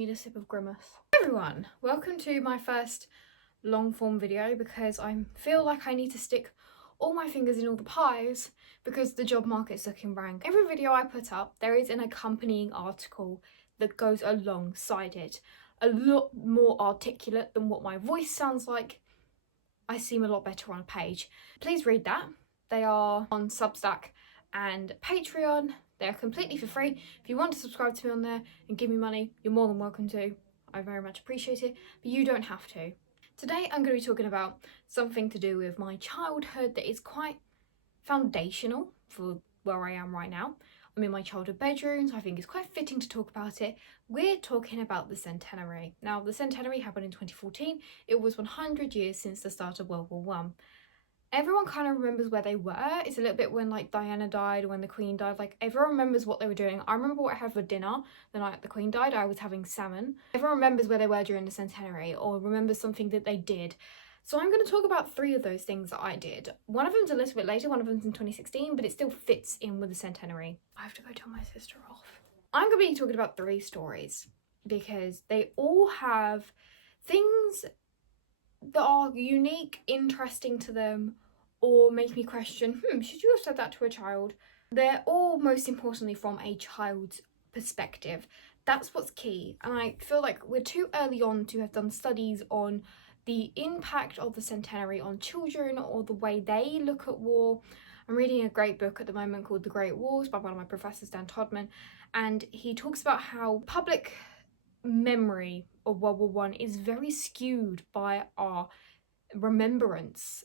Need a sip of grimace. Hey everyone, welcome to my first long form video because I feel like I need to stick all my fingers in all the pies because the job market's looking rank. Every video I put up, there is an accompanying article that goes alongside it. A lot more articulate than what my voice sounds like. I seem a lot better on a page. Please read that. They are on Substack and Patreon. They are completely for free. If you want to subscribe to me on there and give me money, you're more than welcome to. I very much appreciate it, but you don't have to. Today I'm going to be talking about something to do with my childhood that is quite foundational for where I am right now. I'm in my childhood bedroom, so I think it's quite fitting to talk about it. We're talking about the Centenary. Now, the Centenary happened in 2014. It was 100 years since the start of World War One. Everyone kind of remembers where they were. It's a little bit when like Diana died or when the Queen died. Like everyone remembers what they were doing. I remember what I had for dinner the night the Queen died. I was having salmon. Everyone remembers where they were during the Centenary or remembers something that they did. So I'm going to talk about 3 of those things that I did. One of them's a little bit later, one of them's in 2016, but it still fits in with the Centenary. I have to go tell my sister off. I'm going to be talking about 3 stories because they all have things that are unique, interesting to them, or make me question, should you have said that to a child? They're all most importantly from a child's perspective. That's what's key. And I feel like we're too early on to have done studies on the impact of the Centenary on children or the way they look at war. I'm reading a great book at the moment called The Great Wars by one of my professors, Dan Todman, and he talks about how public memory of World War One is very skewed by our remembrance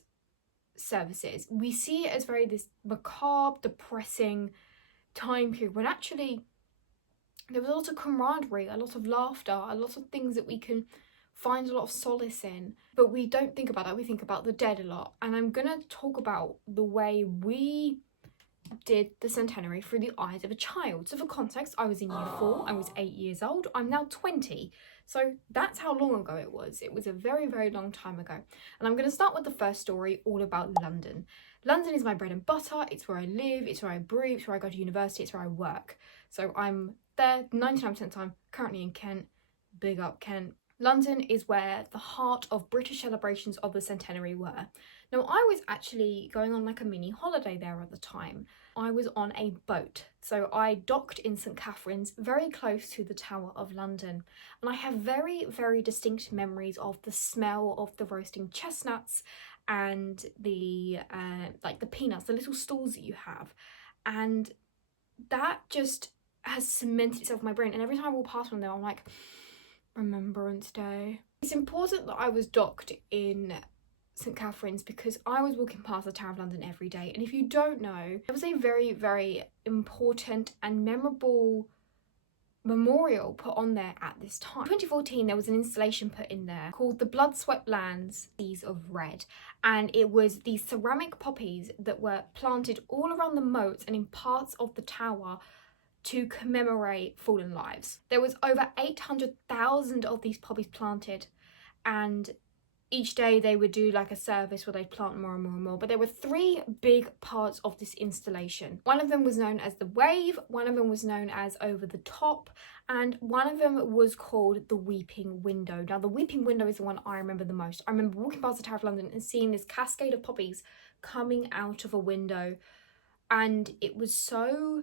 services. We see it as very this macabre, depressing time period when actually there was a lot of camaraderie, a lot of laughter, a lot of things that we can find a lot of solace in, but we don't think about that. We think about the dead a lot. And I'm gonna talk about the way we did the Centenary through the eyes of a child. So for context, I was in year 4, I was 8 years old, I'm now 20. So that's how long ago it was. It was a very, very long time ago. And I'm going to start with the first story, all about London. London is my bread and butter, it's where I live, it's where I breathe, it's where I go to university, it's where I work. So I'm there 99% of the time, currently in Kent, big up Kent. London is where the heart of British celebrations of the Centenary were. Now, I was actually going on like a mini holiday there at the time. I was on a boat, so I docked in St Catherine's, very close to the Tower of London. And I have very, very distinct memories of the smell of the roasting chestnuts and the like the peanuts, the little stalls that you have. And that just has cemented itself in my brain. And every time I walk past one of them, I'm like, Remembrance Day. It's important that I was docked in St Catherine's because I was walking past the Tower of London every day, and if you don't know, there was a very, very important and memorable memorial put on there at this time. In 2014 there was an installation put in there called The Blood Sweat Lands Seas of Red, and it was these ceramic poppies that were planted all around the moats and in parts of the tower to commemorate fallen lives. There was over 800,000 of these poppies planted, and each day they would do like a service where they'd plant more and more and more. But there were 3 big parts of this installation. One of them was known as the Wave, one of them was known as Over the Top, and one of them was called the Weeping Window. Now, the Weeping Window is the one I remember the most. I remember walking past the Tower of London and seeing this cascade of poppies coming out of a window, and it was so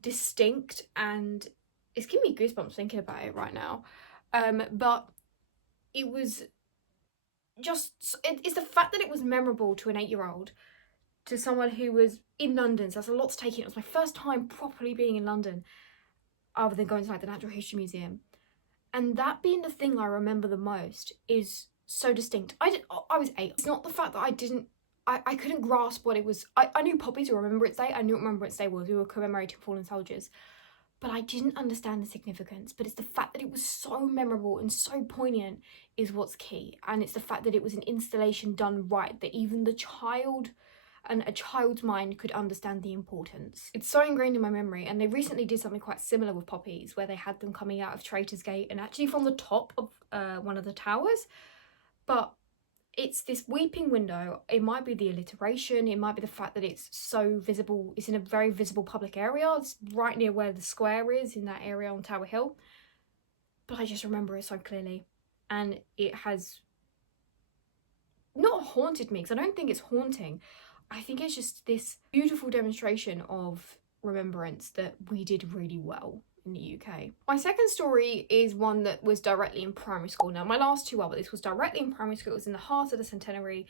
distinct, and it's giving me goosebumps thinking about it right now. But it was just, it's the fact that it was memorable to an 8-year-old, to someone who was in London, so that's a lot to take in. It was my first time properly being in London, other than going to like the Natural History Museum, and that being the thing I remember the most is so distinct. I was 8. It's not the fact that I couldn't grasp what it was. I knew poppies were Remembrance Day. I knew what Remembrance Day was. We were commemorating fallen soldiers. But I didn't understand the significance. But it's the fact that it was so memorable and so poignant is what's key. And it's the fact that it was an installation done right, that even the child and a child's mind could understand the importance. It's so ingrained in my memory. And they recently did something quite similar with poppies, where they had them coming out of Traitor's Gate and actually from the top of one of the towers. But it's this weeping window. It might be the alliteration, it might be the fact that it's so visible, it's in a very visible public area, it's right near where the square is, in that area on Tower Hill. but I just remember it so clearly, and it has not haunted me, because I don't think it's haunting. I think it's just this beautiful demonstration of remembrance that we did really well in the UK. My second story is one that was directly in primary school. Now, my last two are, but this was directly in primary school. It was in the heart of the Centenary,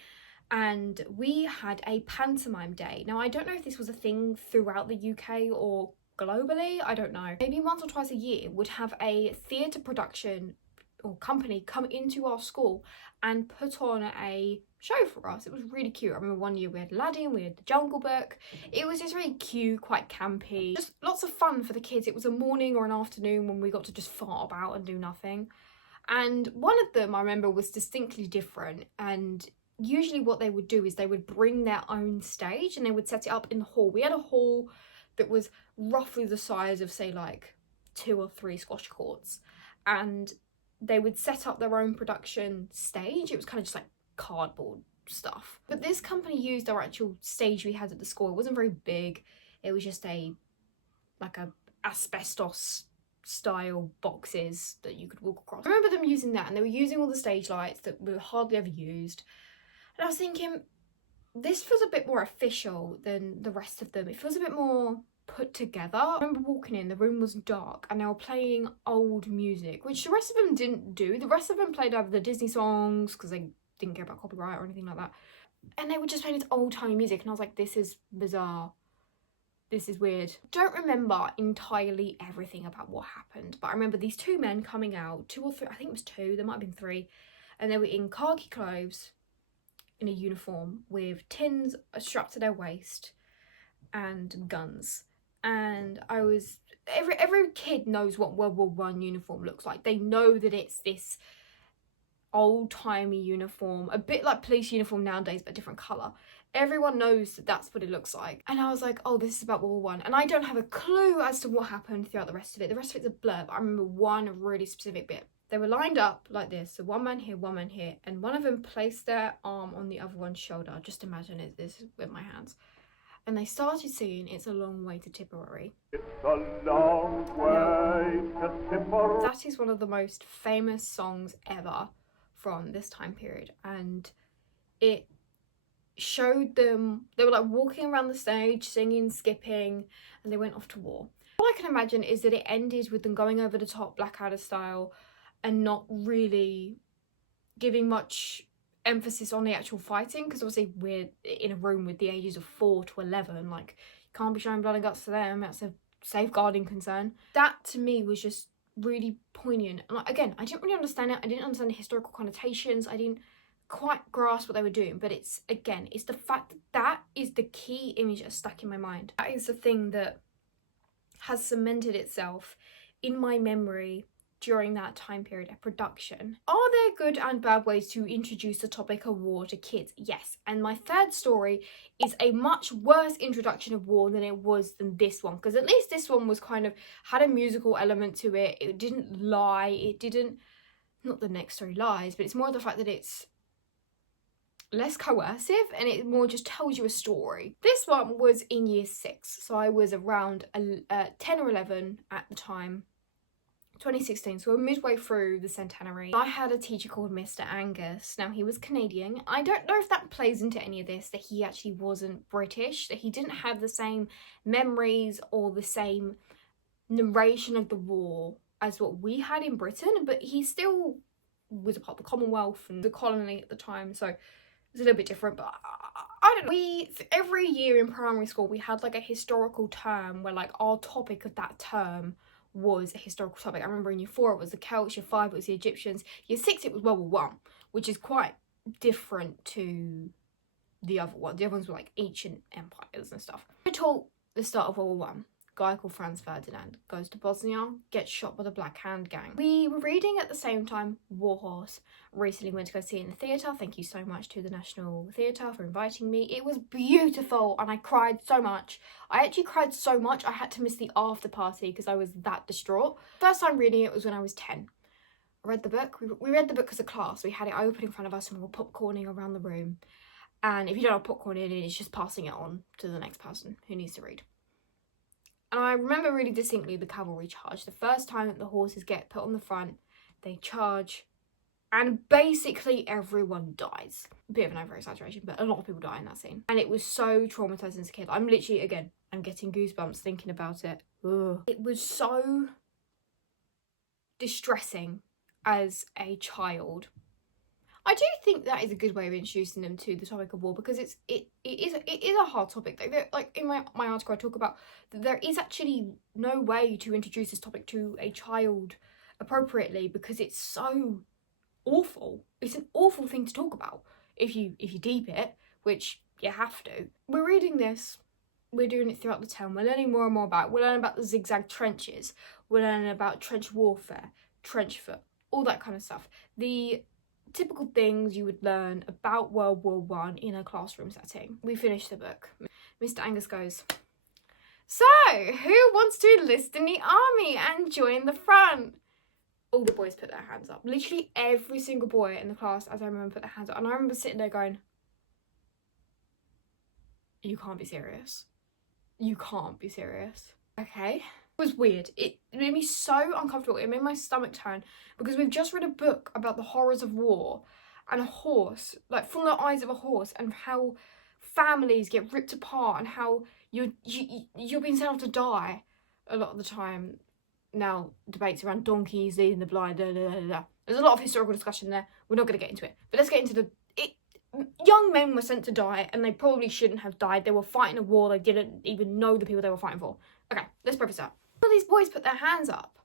and we had a pantomime day. Now, I don't know if this was a thing throughout the UK or globally, I don't know. Maybe once or twice a year would have a theatre production or company come into our school and put on a show for us. It was really cute. I remember one year we had Aladdin, we had the Jungle Book. It was just really cute, quite campy, just lots of fun for the kids. It was a morning or an afternoon when we got to just fart about and do nothing. And one of them I remember was distinctly different, and usually what they would do is they would bring their own stage and they would set it up in the hall. We had a hall that was roughly the size of, say, like 2 or 3 squash courts, and they would set up their own production stage. It was kind of just like cardboard stuff. But this company used our actual stage we had at the school. It wasn't very big. It was just a asbestos style boxes that you could walk across. I remember them using that, and they were using all the stage lights that were hardly ever used. And I was thinking, this feels a bit more official than the rest of them. It feels a bit more put together. I remember walking in, the room was dark, and they were playing old music, which the rest of them didn't do. The rest of them played over the Disney songs because they didn't care about copyright or anything like that. And they were just playing this old-timey music, and I was like, this is bizarre. This is weird. I don't remember entirely everything about what happened, but I remember these 2 men coming out, 2 or 3, I think it was 2, there might have been 3, and they were in khaki clothes, in a uniform, with tins strapped to their waist and guns. And I was, every kid knows what World War I uniform looks like. They know that it's this old-timey uniform, a bit like police uniform nowadays, but different colour. Everyone knows that that's what it looks like. And I was like, oh, this is about World War I. And I don't have a clue as to what happened throughout the rest of it. The rest of it's a blur, but I remember one really specific bit. They were lined up like this, so 1 man here, 1 man here, and one of them placed their arm on the other one's shoulder. Just imagine it, this with my hands. And they started singing It's a Long Way to Tipperary. It's a long way to Tipperary. That is one of the most famous songs ever from this time period, and it showed them, they were like walking around the stage, singing, skipping, and they went off to war. All I can imagine is that it ended with them going over the top Blackadder style and not really giving much emphasis on the actual fighting, because obviously we're in a room with the ages of 4 to 11, like you can't be showing blood and guts to them. That's a safeguarding concern. That to me was just really poignant, and like, again, I didn't really understand it. I didn't understand the historical connotations. I didn't quite grasp what they were doing, but it's, again, it's the fact that that is the key image that's stuck in my mind. That is the thing that has cemented itself in my memory during that time period of production. Are there good and bad ways to introduce the topic of war to kids? Yes, and my third story is a much worse introduction of war than it was than this one, because at least this one was kind of, had a musical element to it. It didn't lie, it didn't, not the next story lies, but it's more the fact that it's less coercive and it more just tells you a story. This one was in year 6, so I was around 10 or 11 at the time. 2016, so we're midway through the Centenary. I had a teacher called Mr. Angus. Now, he was Canadian. I don't know if that plays into any of this, that he actually wasn't British, that he didn't have the same memories or the same narration of the war as what we had in Britain, but he still was a part of the Commonwealth and the colony at the time, so it's a little bit different. But I don't know. Every year in primary school, we had like a historical term where like our topic of that term was a historical topic. I remember in year 4 it was the Celts, year 5 it was the Egyptians, year 6 it was World War I, which is quite different to the other ones. The other ones were like ancient empires and stuff. I taught the start of World War I. Guy called Franz Ferdinand goes to Bosnia, gets shot by the Black Hand gang. We were reading at the same time Warhorse. Recently went to go see it in the theatre. Thank you so much to the National Theatre for inviting me. It was beautiful and I cried so much. I actually cried so much I had to miss the after party because I was that distraught. First time reading it was when I was 10. I read the book. We read the book as a class. We had it open in front of us and we were popcorning around the room. And if you don't have popcorn in it, it's just passing it on to the next person who needs to read. And I remember really distinctly the cavalry charge. The first time that the horses get put on the front they charge, and basically everyone dies. A bit of an over-exaggeration, but a lot of people die in that scene. And it was so traumatizing as a kid. I'm literally, again, I'm getting goosebumps thinking about it. Ugh. It was so distressing as a child. I do think that is a good way of introducing them to the topic of war, because it is a hard topic. Like in my article I talk about that there is actually no way to introduce this topic to a child appropriately, because it's so awful. It's an awful thing to talk about if you deep it, which you have to. We're reading this, we're doing it throughout the term, we're learning more and more about it. We're learning about the zigzag trenches, we're learning about trench warfare, trench foot, all that kind of stuff. The typical things you would learn about World War I in a classroom setting. We finished the book. Mr. Angus goes, "So, who wants to enlist in the army and join the front?" All the boys put their hands up. Literally every single boy in the class, as I remember, put their hands up. And I remember sitting there going, you can't be serious. You can't be serious. Okay. It was weird. It made me so uncomfortable. It made my stomach turn, because we've just read a book about the horrors of war and a horse, like from the eyes of a horse, and how families get ripped apart and how you're being sent off to die a lot of the time. Now, debates around donkeys leading the blind, There's a lot of historical discussion there. We're not going to get into it. But let's get into young men were sent to die, and they probably shouldn't have died. They were fighting a war. They didn't even know the people they were fighting for. Okay, let's preface that. All these boys put their hands up.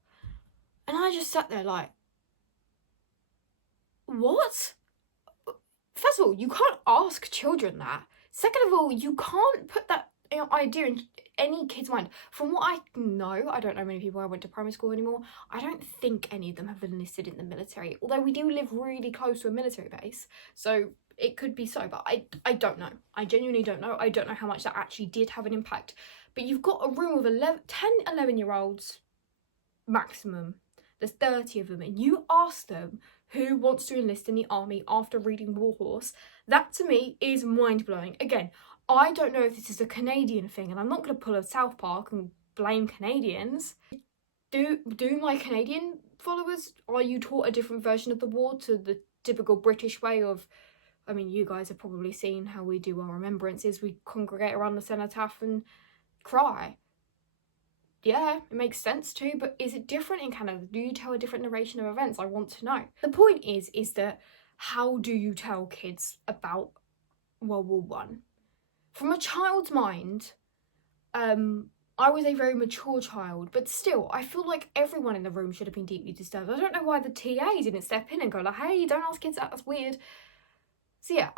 And I just sat there like, what? First of all, you can't ask children that. Second of all, you can't put that idea in any kid's mind. From what I know, I don't know many people. I went to primary school anymore. I don't think any of them have enlisted in the military, although we do live really close to a military base, so it could be so, but I don't know. I genuinely don't know. I don't know how much that actually did have an impact. But you've got a room of 11 year olds maximum. There's 30 of them, and you ask them who wants to enlist in the army after reading War Horse. That to me is mind-blowing. Again, I don't know if this is a Canadian thing, and I'm not going to pull a South Park and blame Canadians. Do my Canadian followers, are you taught a different version of the war to the typical British way of, I mean, you guys have probably seen how we do our remembrances. We congregate around the cenotaph and cry. Yeah, it makes sense too, but is it different in Canada? Do you tell a different narration of events? I want to know. The point is that how do you tell kids about World War I? From a child's mind, I was a very mature child, but still, I feel like everyone in the room should have been deeply disturbed. I don't know why the TA didn't step in and go like, hey, don't ask kids that, that's weird. So yeah,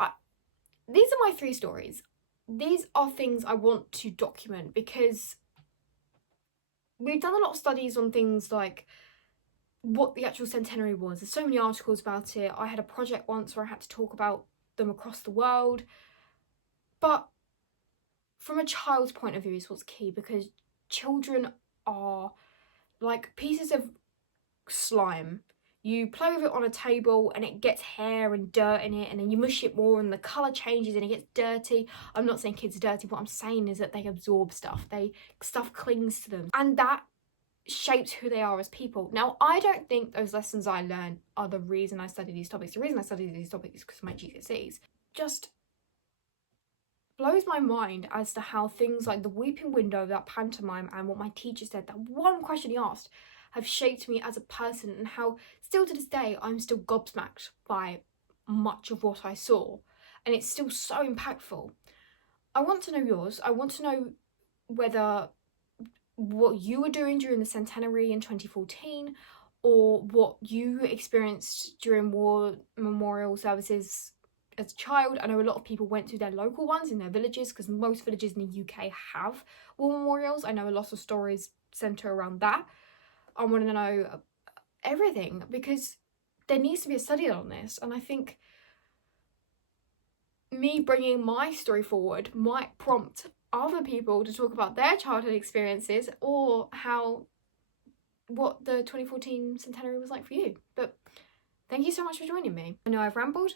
these are my 3 stories. These are things I want to document, because we've done a lot of studies on things like what the actual centenary was. There's so many articles about it. I had a project once where I had to talk about them across the world. But from a child's point of view is what's key, because children are like pieces of slime. You play with it on a table and it gets hair and dirt in it, and then you mush it more and the colour changes and it gets dirty. I'm not saying kids are dirty. What I'm saying is that they absorb stuff. Stuff clings to them, and that shapes who they are as people. Now, I don't think those lessons I learned are the reason I study these topics. The reason I study these topics is because of my GCSEs. Just blows my mind as to how things like the weeping window, that pantomime, and what my teacher said, that one question he asked, have shaped me as a person, and how still to this day I'm still gobsmacked by much of what I saw, and it's still so impactful. I want to know yours. I want to know whether what you were doing during the Centenary in 2014, or what you experienced during war memorial services as a child. I know a lot of people went to their local ones in their villages, because most villages in the UK have war memorials. I know a lot of stories centre around that. I want to know everything, because there needs to be a study on this, and I think me bringing my story forward might prompt other people to talk about their childhood experiences, or what the 2014 centenary was like for you. But thank you so much for joining me. I know I've rambled.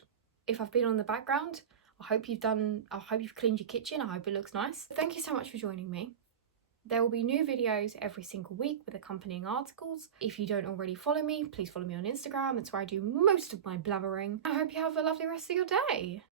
If I've been on the background, I hope you've cleaned your kitchen. I hope it looks nice. Thank you so much for joining me. There will be new videos every single week with accompanying articles. If you don't already follow me, please follow me on Instagram. It's where I do most of my blabbering. I hope you have a lovely rest of your day.